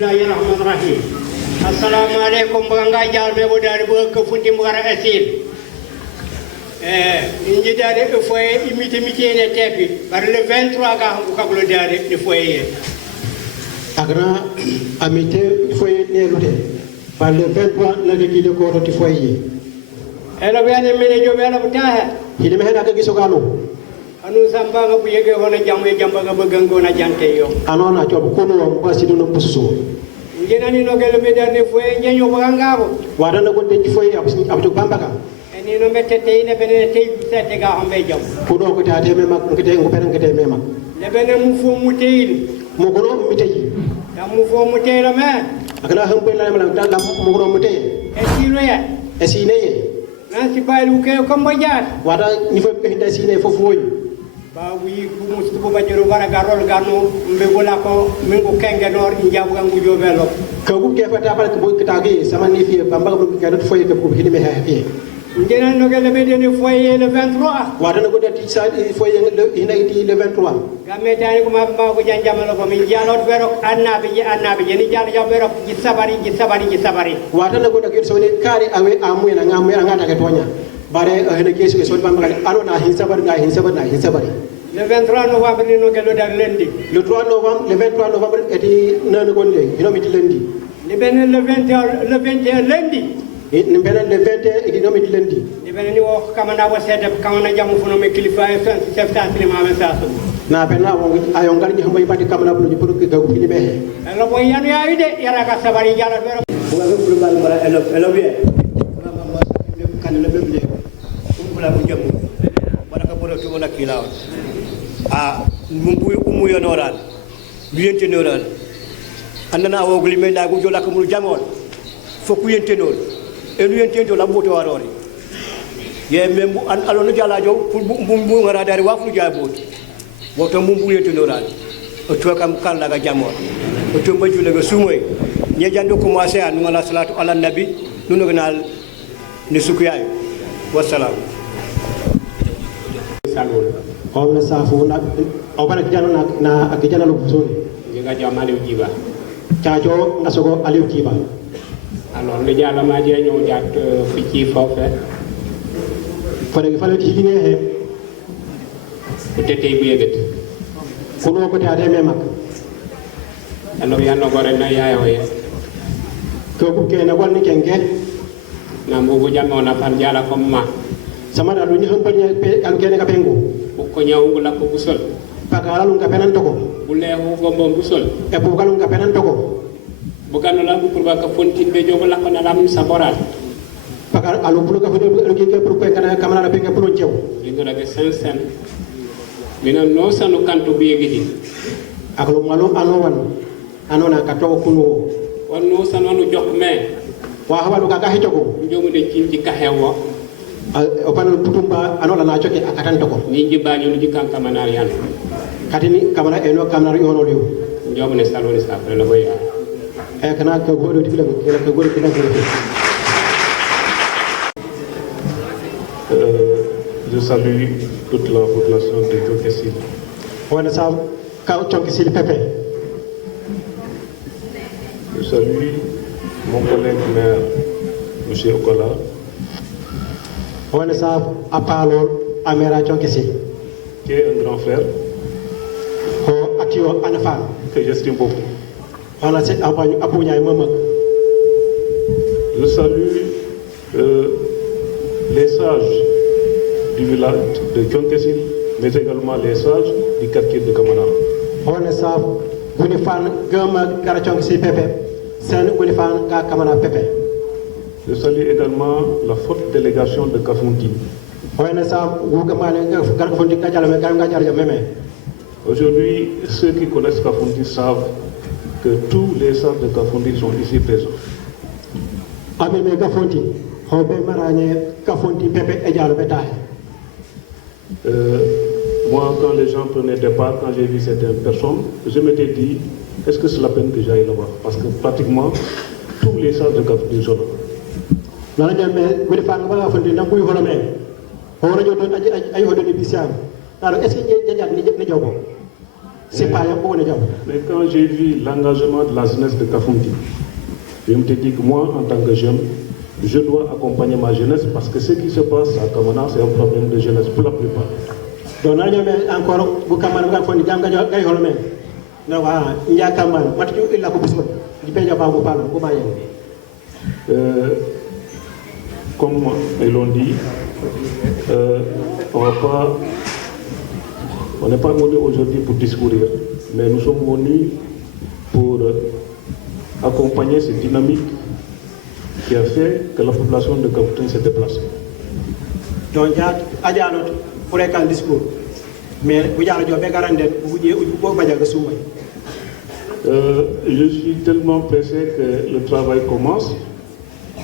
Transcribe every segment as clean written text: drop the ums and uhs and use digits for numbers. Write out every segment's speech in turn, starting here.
Bismillahirrahmanirrahim. Assalamualaikum bangga jalme bodari bo ko fundi mbara asil. Inji dare e foye imité ne tepi par le 23 ga hangu kablo dare ne foye. Agra amité foye ne luté. Par le 23 la gidi de ko roti foye. Ela bene mene jo bela butaha. Hidi me heda ga gisogalo. Anu samba nga buyege hono jamu jamba ga begango na jante yo. Anona to ko no ko sido no pusso. Ngenani no gele medane foye nyenyo bagangabo. Wada na ko de foye abtu bambaka. Eni no mette teyne bene tey sete ga hombe jam. Fudo ko taate me mak ngete ngo peren ngete me mak. Le bene mu fo mu teyil. Mo ko no mi teyi. Da mu fo mu teyla me. Akana hambe la mala da mo ko no mi teyi. E sino ya. E sine ye. Nan si baylu ke ko mbajaat. Wada ni fo ko hinda sine fofu woy. Ba wi ku mustu ba jero bara garol garno mbe gola ko mingo kenge nor injabu gangu jobelo ka bu ke fata bal ko kitagi sama ni fi bamba ko ke dot foye ko hidi me ha fi ngena no gele be deni foye le 23 wada na ko dati sa foye ina iti le 23 gamme tani ko ma ko janjamalo ko min jalot bero annabi ni jalo jabero ji sabari wada na ko daki so ne kari awe amu na ngamu na ngata ke tonya bare hene kesu ke so bamba alo na hin sabari le 23 novembre no gelo dar lundi le 3 novembre le 23 novembre eti nanu gonde ino miti lundi ni benen le 21 lundi ni benen le 21 eti no miti lundi ni benen ni wo kamana wo sede kamana jamu funo me kilifa chef ta cinema men sa so na benna wo ayo ngar ni hambay pati kamana pour que gagu ni be la boy yanu yawi de yara ka sabari jala bero wa ko pour bal mara elo bien kan le bebe la bu jamu wala ka bodo to wala kilaw mumbu umu yonoral biyente noral andana awogli me da go jola ko mu jamol fokku yente nol e lu yente do la boto warori ye membu an alono jala jow pour mumbu ngara dari wafu jabot woto mumbu yente noral o to kam kan la ga jamol o to mbaju la ga sumoy nye jando commencer an ngala salatu ala nabi nuno gnal ni sukuyaay wassalam salul on na safu na o bana kijana na kijana lo buzoni nga jama Aliou Djiba chacho ngasogo Aliou Djiba alors le jala ma je ñew jaat fi ci fofé fane fale ci li ngey ko tété bu yeget ko no ko taade me mak alors yanno gore na yaayo ye ko bu ke na wal ni kenge na mbugo jammo na fan jala ko ma sama da lu ñu hampanya pe al kene ka pengo ko nyaawu la ko busol pakala lu ngapenan toko bu leewu gombo busol e bu galu ngapenan toko bu ganu la pour ba ka fontin be jogo la ko na lam saboral pakala alu bulu ka fode lu ke pour ko kana kamana la penga pulon cew indora ke sen mina no sanu kanto be gidi aklo malo wan anona ka to kuno won no sanu jox me wa hawalu ka ga hitoko jomu de cinji ka hewo o panel putumba anola na choke akatan toko ni jibañu ni kan kamana yan katini kamana eno kamana yono liu jomu ne saloni sa pre la boya e kana ko godo dikla ko godo dikla je salue toute la population de Thionck-Essyl. Wala sa ka Thionck-Essyl pepe. Je salue mon collègue maire monsieur Okola. Wala sa apalo amera Thionck-Essyl qui est un grand frère ko atio anafal que j'estime beaucoup. Wala se abu ñay mama. Je salue les sages du village de Thionck-Essyl, mais également les sages du quartier de Kamana. Wala sa guni fan gama gara Thionck-Essyl pepe sen guni fan ga Kamana pepe. Je salue également la forte délégation de Kafountine. Aujourd'hui, ceux qui connaissent Kafountine savent que tous les sages de Kafountine sont ici présents. Moi, quand les gens prenaient départ, quand j'ai vu certaines personnes, je m'étais dit, est-ce que c'est la peine que j'aille là-bas? Parce que pratiquement tous les sages de Kafountine sont là. c'est pas un bon job. Mais quand j'ai vu l'engagement de la jeunesse de Kafountine, je me suis dit que moi, en tant que jeune, je dois accompagner ma jeunesse parce que ce qui se passe à Kamana, c'est un problème de jeunesse pour la plupart. Donc, nous avons encore beaucoup de gens qui ont fait des choses. Nous avons Kaman, Mathieu, il a coupé du pays de Palo, comme ils l'ont dit, on n'est pas venu aujourd'hui pour discourir, mais nous sommes venus pour accompagner cette dynamique qui a fait que la population de Kafountine s'est déplacée. Donc, il y a pour un discours, mais vous avez garanti je suis tellement pressé que le travail commence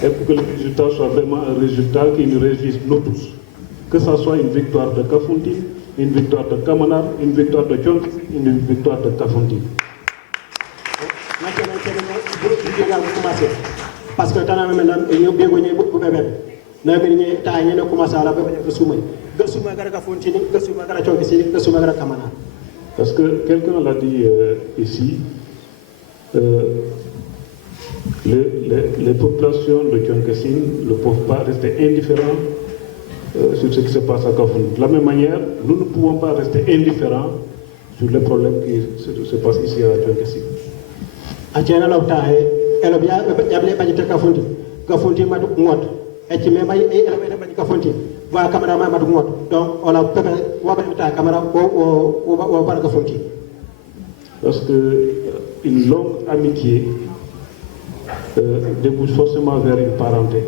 et pour que le résultat soit vraiment un résultat qui nous réjouisse nous tous. Que ce soit une victoire de Kafountine, une victoire de Kamanar, une victoire de Tchonk, une victoire de Kafountine. Parce que tant que nous avons besoin parce que quelqu'un l'a dit ici, les populations de Tchonkesin ne peuvent pas rester indifférents sur ce qui se passe à Kafountine. De la même manière, nous ne pouvons pas rester indifférents sur les problèmes qui se passent ici à Tchonkesin. Parce qu'une longue amitié débouche forcément vers une parenté.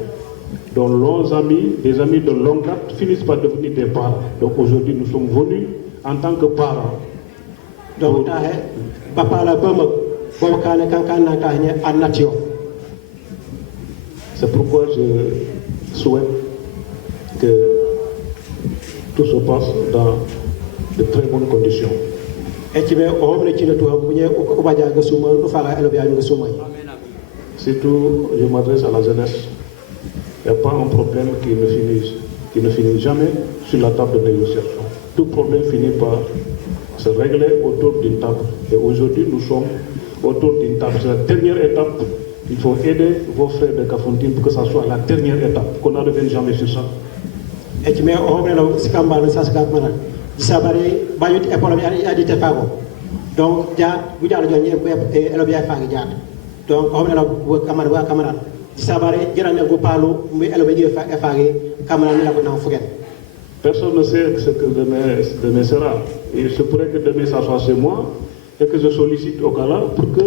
Donc, longs amis, des amis de longue date finissent par devenir des parents. Donc, aujourd'hui, nous sommes venus en tant que parents. Donc, papa la c'est pourquoi je souhaite que tout se passe dans de très bonnes conditions. Surtout, je m'adresse à la jeunesse. Il n'y a pas un problème qui ne finit jamais sur la table de négociation. Tout problème finit par se régler autour d'une table. Et aujourd'hui, nous sommes autour d'une table. C'est la dernière étape. Il faut aider vos frères de Kafountine pour que ça soit la dernière étape, qu'on ne revienne jamais sur ça. Donc, personne ne sait ce que demain sera. Et il se pourrait que demain ça soit chez moi et que je sollicite au cas-là pour que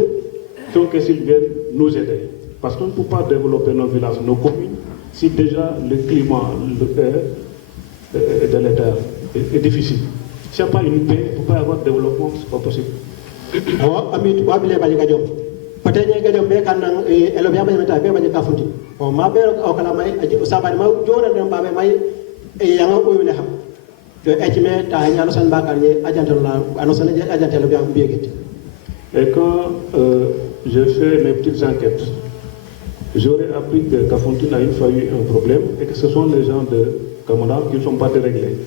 Tchonkesin vienne nous aider. Parce qu'on ne peut pas développer nos villages, nos communes, si déjà le climat, délétère est difficile. S'il n'y a pas une paix, il ne peut pas y avoir de développement, ce n'est pas possible. Et quand j'ai fait mes petites enquêtes, j'aurais appris que Kafountine a une fois eu un problème et que ce sont les gens de Kamana qui ne sont pas déréglés.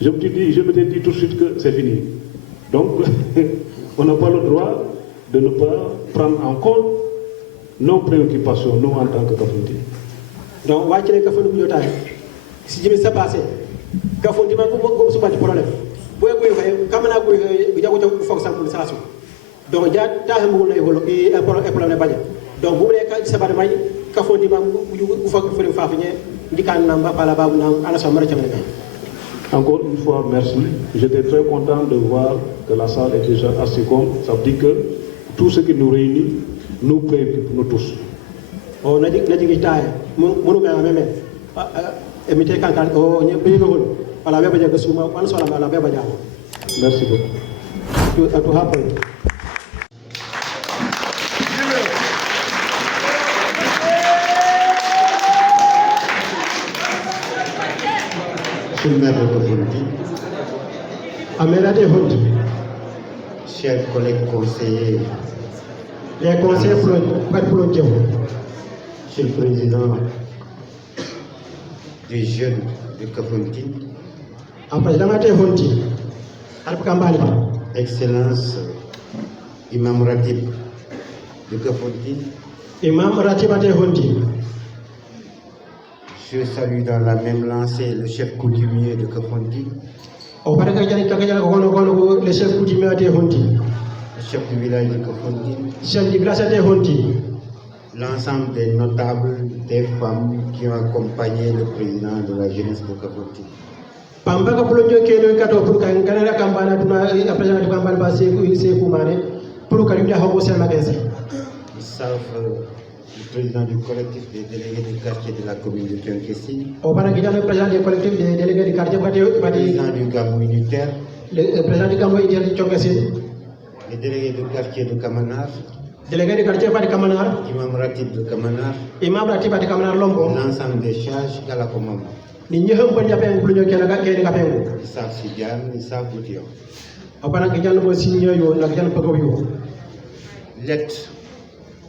Je me suis dit tout de suite que c'est fini. Donc, on n'a pas le droit de ne pas prendre en compte nos préoccupations, nous en tant que Kafountine. Donc, si je me suis passé, Kafountine m'a dit pas de problème. Donc, il y a un problème. Donc, vous voulez que ça va de Kafountine Encore une fois, merci. J'étais très content de voir que la salle est déjà assez grande. Ça veut dire que tout ce qui nous réunit nous préoccupe, nous tous. Merci beaucoup. Monsieur le maire de Kafountine, chers collègues conseillers, les conseillers pour le Monsieur le président des jeunes de Kafountine, Excellence, Imam Ratib de Kafountine. Imam Ratib ate honti. Je salue dans la même lancée le chef coutumier de Kafountine. O pare ka jani kaka jala ko le chef coutumier ate honti. Le chef du village de Kafountine. Chef du village ate honti. L'ensemble des notables, des femmes qui ont accompagné le président de la jeunesse de Kafountine. Pambaka pulo keno kato pour kan kanara kambana tuna président du kambana ba se kumane pour kan yuda hobo sen magasin. Ils savent le président du collectif des délégués du quartier de la commune de Tionkessi. O para gida le président du collectif des délégués du quartier Le président du Gamou unitaire. Le président du Gamou unitaire de Tionkessi. Les délégués du quartier de Kamanar. Délégué du quartier de Kamanar. Imam Ratib de Kamanar. Imam Ratib de Kamanar Lombo. L'ensemble des charges à la commune. Ils savent Sidiane, ils savent Boutillon. Lettre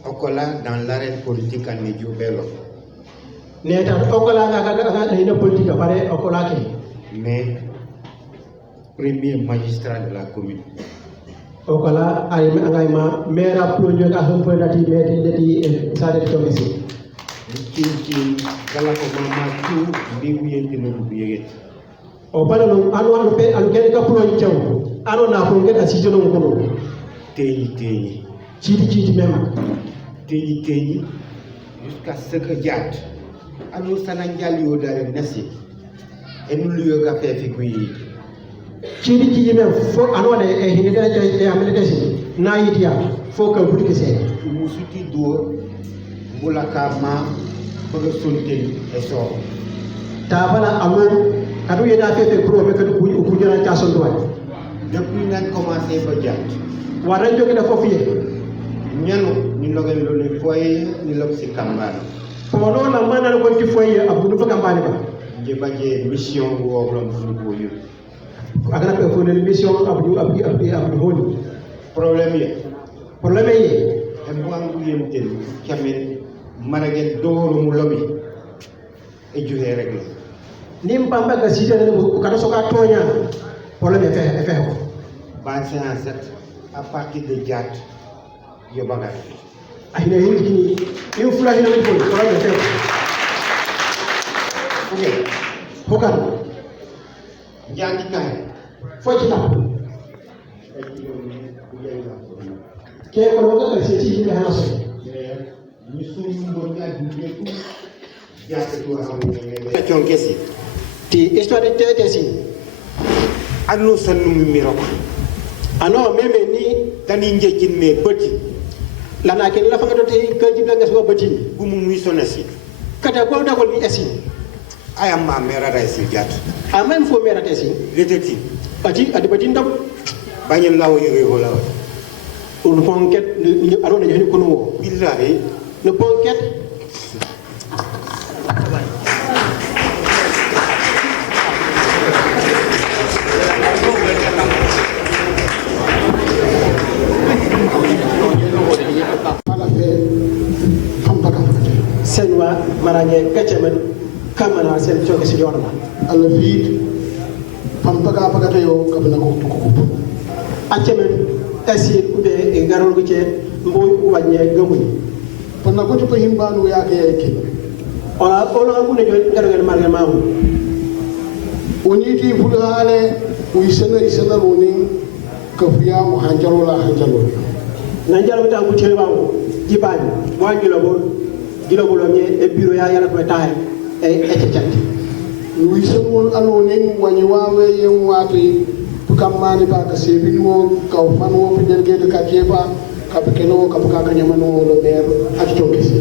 Okola dans l'arène politique à Médio Bello. Mais premier magistrat de la commune. Okola ayma mera projo ka hon point dati meti sade tomesi. Qui kala ko mama tu bi wiyende no biyet o bala no anu pe anu gene ka pro nchaw anu na ko ngeda si jono ko teyi chiti même teyi jusqu'à ce que jat anu sanan jalli o dare nasi en luyo ka fe fi kuyi chiti même fo anu ne e hinida e amele desi na yitia fo ka budi kese musuti do Boulakama pour le soutien et sort. Tabala amour, quand il y a fait pour le fait que vous avez un casson droit. Depuis qu'on a commencé à faire, Warren Jokin a confié. Nous n'avons le foyer, nous l'avons fait campagne. Pendant la main à le foyer, à bout de campagne. J'ai pas de mission ou problème pour vous. Agana pe fone mission abdu honi. Problème est. Problème est. Et moi, je suis un peu Maragen doro mu lobi e juhe règle Nim pamba ga sita ne ko kada soka tonya problème e fe ko ban séance à partir de jat yo bagat ay ne yiki ni fula hina ko problème e fe ok hokan jati kay fo ci la ke ko ko ka ci ni ha so ti histoire de tete si anu sanu mirok ano meme ni tani njejin me beti lana ken la fanga dote ko jibla ngas ko beti gumu muy sonasi kata ko dagol mi esi ayam ma mera ray si jat a même fo mera tesi leteti ati adi beti ndam bañen lawo yego ko lawo on fonket ni aro na jeni kono wo billahi le ponket senwa maranye gachemen kamana sen choke si jorma alla vide pampaga pagata yo kabna ko to achemen esi ube garol guche mboy wanye gamuy ponna ko to himbanu yaake yake ola ko ne gargal margal mamu oniti fulale isana roni ka fiya mu hanjalo na jalo ta ko tere bawo jibani wajilo bo jilo bo nye e biro ya yala ko tahe e etete isana aloni wani wawe yen wati to kamani ba ka sebin wo ka fanu wo derge de ka keba ka bekeno ka ka nyamano lo ber ak tokisi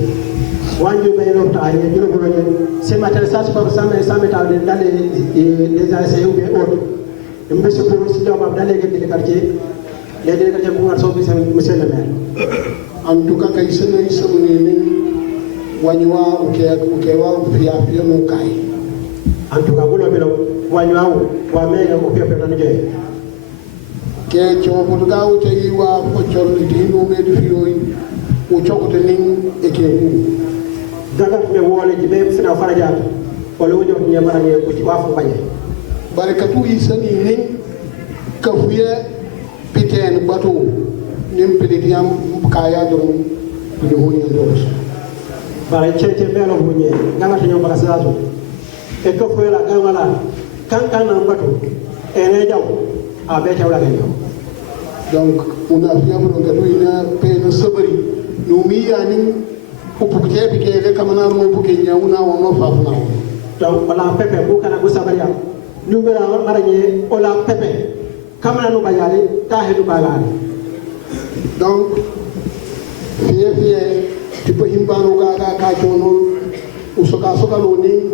wanjo be lo ta ye jilo bo nye c'est matin ça c'est pas ça mais ça met dans les ACE ou bien autres monsieur pour si jawab dans les quartiers les délégués bu war so bi monsieur le maire en tout cas kay sene ni wani wa uke wa fiya no kai en tout cas bu lo belo wani wa me o pe na je ke cho bu ga o te wa ko chol di no me di fiyo o chokote nin e ke daga me wole ji be fina farajaat wala wo jox ni mara ngi ko ci wafu bañe barakatu isani nin ka fuye piten bato nim pelitiam kaya dum di honi ndos bara cece melo bunye ngana tanyo bakasazo e ko fo la ngala kan nan bato ene jaw a be tawla ganyo donc on a bien pour que lui na peine sabari no mi yani upukje bike le kamana no buke nyauna wono fafna donc wala pepe bu kana go sabaria nu bera maraje ola pepe kamana no bayali tahedu balani donc fiye tipo himbano ka jono usoka soka loni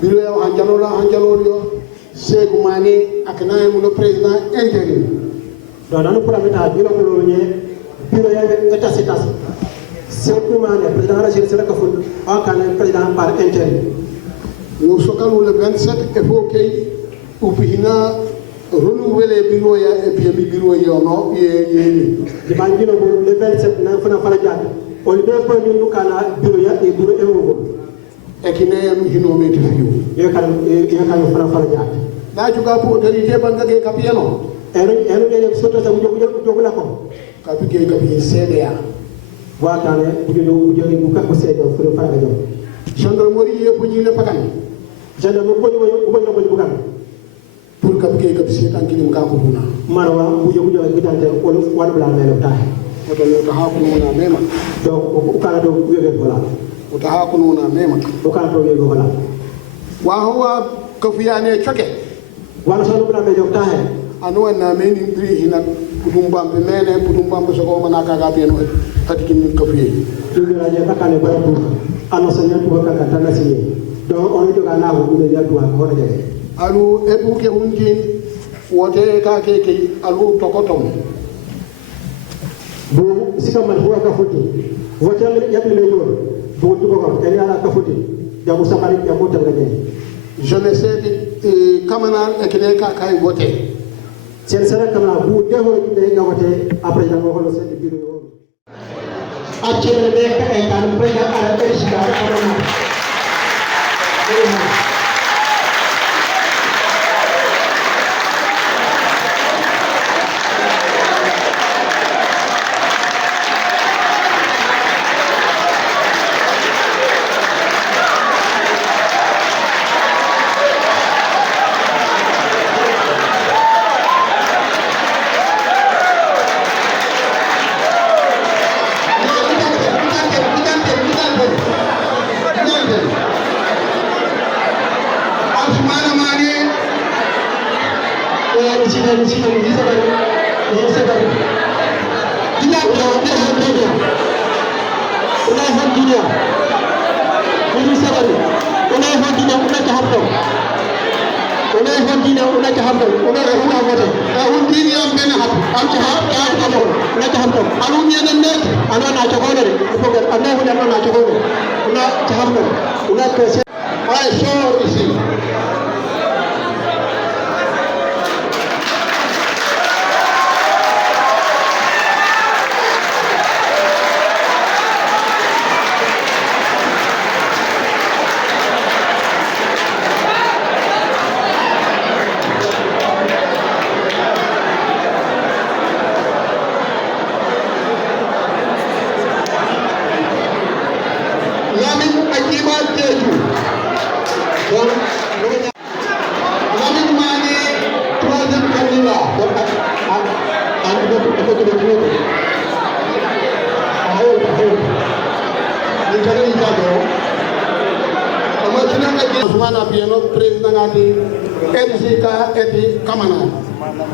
bilo ya hanjalo yo Sekou Mané akana mu le président intérim donc nanu pour ameta bilo ko lo nye bilo ya état sétas Sekou Mané président la jël ka ful akana président par intérim no soka le 27 évoqué ou bina renouveler bilo ya et puis bilo yo no ye diman bilo le 27 na fana fala jatt on be ko ñu kana bilo ya e bilo ewo e kine hino meti fiyo ye kan fana fala jatt na juga pour autorité banga ke kapiano eno ne soto sa jogu la ko kapike kapi CDA wa tane bu ka ko CDA fu fara ga jom gendarmerie ye bu ñi le pakan gendarmerie ko kan pour kapike kapi setan kini ka ko buna marwa bu jogu gidante wala wala bla melo taay oto no ta hakunu na mema donc o kala do wege wala o ta hakunu na mema o kala do wege wala wa huwa kafiyane choke wala so bla be jom taay anu na meni ndri hina putumbambe mene putumbambe so ko mana ka ga piano hatikin kafiye dugera je takane ba pour ano sa nyatu ka ka tanasi donc on joga na ko be ya tuwa ko jage alu ebu ke unjin wote ka ke alu tokotom bu sika man huwa ka foti vote yakle le yor bu ko ko kany ala ka foti jamu samari jamu tangaje je ne sais kamana ekene ka kay vote sen sara kamana bu de ho de nga vote après jango ko sen biro yo acere be ka e kan prega ala perishika arona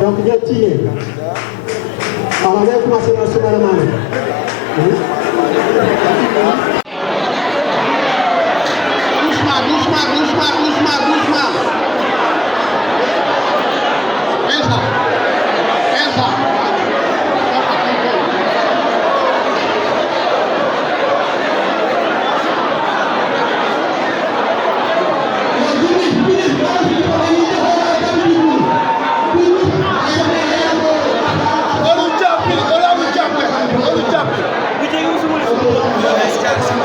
donc je tiye ala be commencer na sumana mane doucement esa Yes.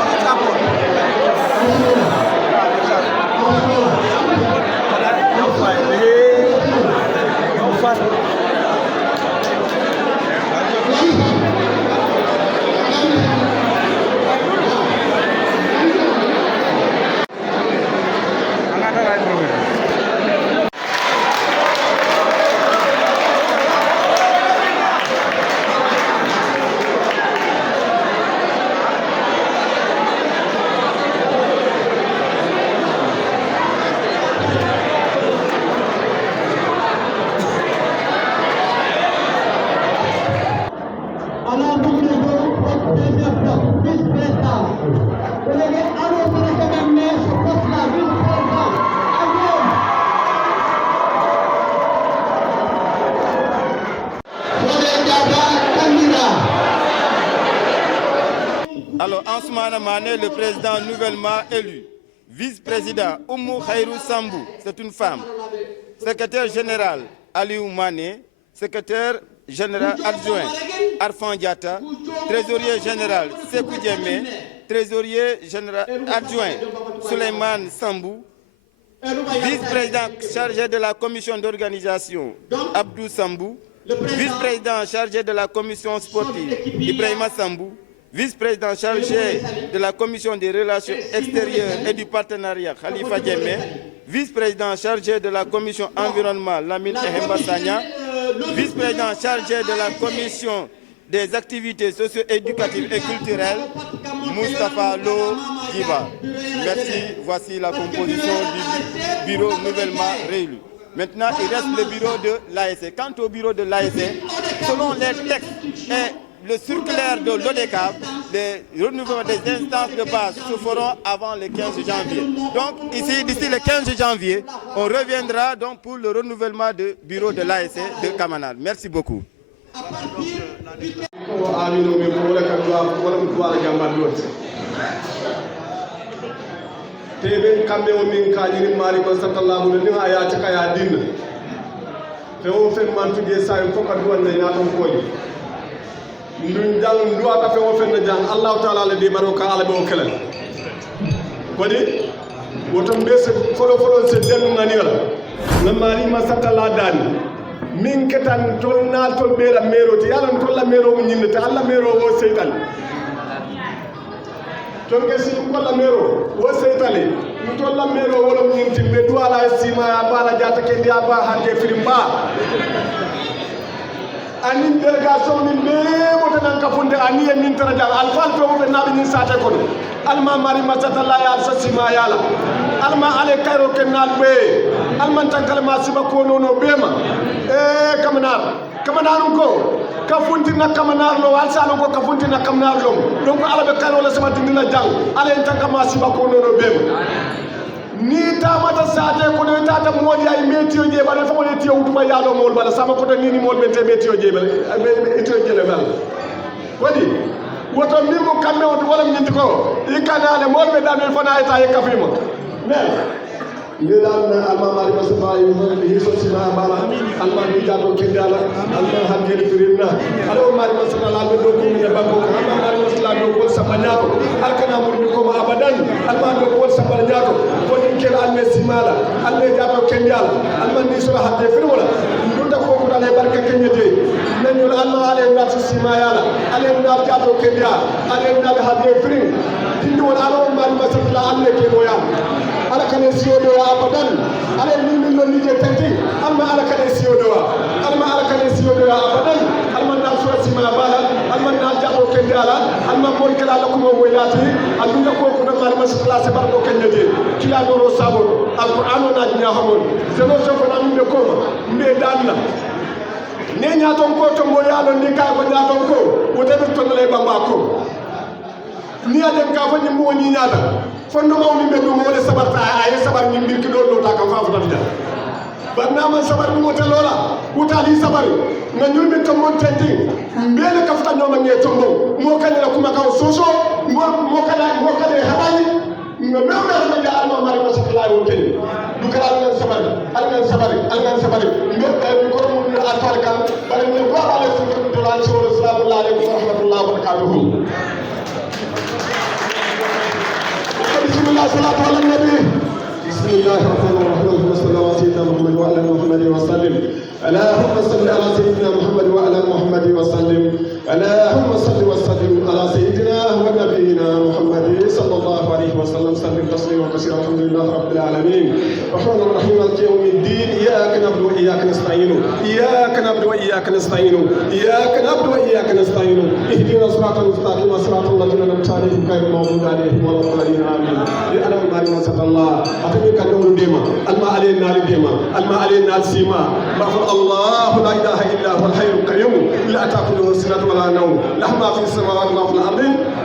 Soumana Mané, le président nouvellement élu. Vice-président, Oumou Khairou Sambou, c'est une femme. Secrétaire général, Aliou Mané. Secrétaire général adjoint, Arfan Diata. Trésorier général, Sekou Djemé. Trésorier général adjoint, Souleymane Sambou. Vice-président chargé de la commission d'organisation, Abdou Sambou. Vice-président chargé de la commission sportive, Ibrahima Sambou. Vice-président chargé de la commission des relations extérieures et du partenariat, Khalifa Djemé. Vice-président chargé de la commission environnement, Lamine Ehemba Sagna. Vice-président chargé de la commission des activités socio-éducatives et culturelles, Moustapha Lo Djiba. Merci, voici la composition du bureau nouvellement réélu. Maintenant, il reste le bureau de l'ASC. Quant au bureau de l'ASC, selon les textes et le circulaire de l'ODECAV, les renouvellements des instances de base se feront avant le 15 janvier. Donc, ici, d'ici le 15 janvier, on reviendra donc pour le renouvellement du bureau de l'ASC de Kamanal. Merci beaucoup. teben kambe o min kaajiri mari ko sallallahu alaihi wa ayati kaya dinna fe o fen mantude sa en foka duwanne naton koyi ndun jang duwata fe o fen jang allah taala le de baro ka ala be o kelal kodi woton be se folo se den nganira na mari ma sallallahu dan min ketan tol na tol be la mero ti yalla tol la mero mu nyinde ta allah mero o seytan tonke si kolla mero wo seytale tolla mero wala nyinti be duala sima ya bala jata ke dia ba hande firimba anin delegation min be mota nan ka funde ani min taraja alfal to be nabi ni sate ko alma mari masata la ya sima yala alma ale kayro kenal be alman tankal ma siba ko nono bema kamanar ko kafunti na kamanar lo alsalo ko kafunti na kamanar lo donc ala be kayro la sama dindina jang ale tanka ma siba ko nono bema ni tamata sate ko no tata modi ay metio je bale famo le tiyo utuma yalo mol bala sama ko ni mol be te metio je bale metio je le bal wadi woto mimo kambe on wala nyindi ko ikana le mol be dal fana eta e kafimo Milan alma mari masba yi hiso sima bala alma ni jato kendala alma hamjeri firinna alo mari masba la do ko ni banko alma mari masba do ko sabanyato alkana murni ko ma abadan alma do ko sabanyato ko ni kel alme simala alme jato kendala alma ni so hadde firwala ndunda ko ko dale barka kenyete nanyo alma ale ngat sima yala ale ngat jato kendala ale ngat hadde firin tindi wala alo mari masba la alme ke moya ala kane siyodo abadan ala min no nije tanti alma ala kane siyodo alma ala kane siyodo abadan alma na so sima bala alma na jabo kende ala alma boy kala la ko mo moylati alma ko ko na alma se place bar ko kende kila do ro sabo alquran na nya hamon zeno so ko na min ko mbe danna ne nya ton ko to mo yalo ni ka ko nya ton ko wote to le bamba ko ni adem ka fa ni mo ni nyaata fondo mawni be do mo le sabarta ay sabar ni mbir ki do lo ta kam fa fa ta banna man sabar mo te lola utali sabar na nyul be to mon tenti mbele ka fta nyoma nge tombo mo kan la kuma ka soso mo kala habani no be ma ja alma mari ko sakla wo teni du kala algan sabar mbe ko mo atal kan bare mo ko ala sunna do lan sallallahu alaihi wa rahmatullahi wa barakatuh بسم الله صلاة على النبي بسم الله الرحمن الرحيم وصلى الله على سيدنا محمد وعلى محمد وسلم اللهم صل على سيدنا محمد وعلى محمد وسلم اللهم صل وسلم على سيدنا ونبينا محمد صلى الله عليه وسلم سلم تسليما كثيرا الحمد لله رب العالمين الرحمن الرحيم مالك يوم الدين اياك نعبد واياك نستعين اياك نعبد واياك نستعين اياك نعبد واياك نستعين اهدنا الصراط المستقيم صراط الذين انعمت عليهم غير المغضوب عليهم ولا الضالين امين يا الله ما صلى الله اتمي كدور ديما الما علينا ديما الما علينا سيما الله لا اله الا هو الحي القيوم لا تاكله سنه ولا نوم له ما في السماوات وما في الارض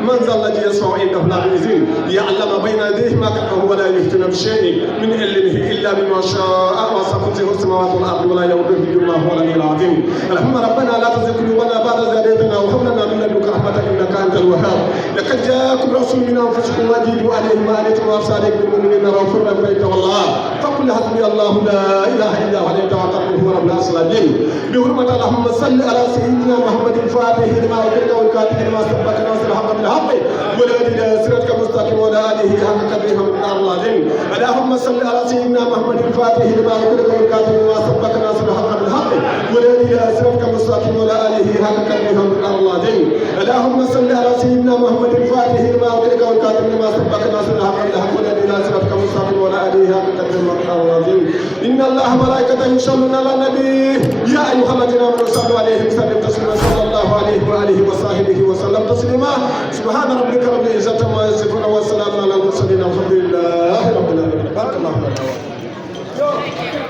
من ذا الذي يشفع عنده لا باذن يعلم بين يديه ما كتبه ولا يفتن بشيء من علمه الا بما شاء وسع وسع السماوات والارض ولا يؤوده حفظهما هو العلي العظيم اللهم ربنا لا تزغ قلوبنا بعد إذ هديتنا وهب لنا من لدنك رحمة انك انت الوهاب لقد جاءكم رسول من انفسكم عزيز عليه ما عنتم وصادق بالمؤمنين رؤوف رحيم والله فقل حسبي الله لا اله الا هو عليه توكلت هو رب العرش العظيم بحرمة اللهم صل على سيدنا محمد الفاتح لما أغلق والكاتب لما سبق ناصر الحق بالحق والهادي إلى صراطك المستقيم وعلى آله حق قدره ومقداره العظيم اللهم صل على سيدنا محمد الفاتح لما أغلق والكاتب لما سبق ناصر الحق بالحق والهادي إلى صراطك المستقيم وعلى آله حق قدره ومقداره العظيم اللهم صل على سيدنا محمد الفاتح لما أغلق والكاتب لما سبق ناصر الحق بالحق والهادي إلى صراطك المستقيم وعلى آله حق قدره ومقداره العظيم إن الله ملائكته يصلون على النبي يا أيها الذين آمنوا صلوا عليه وسلموا تسليما صلى الله عليه وآله وصحبه وسلم تسليما سبحان ربك رب العزة عما يصفون وسلام على المرسلين والحمد لله رب العالمين بارك الله فيك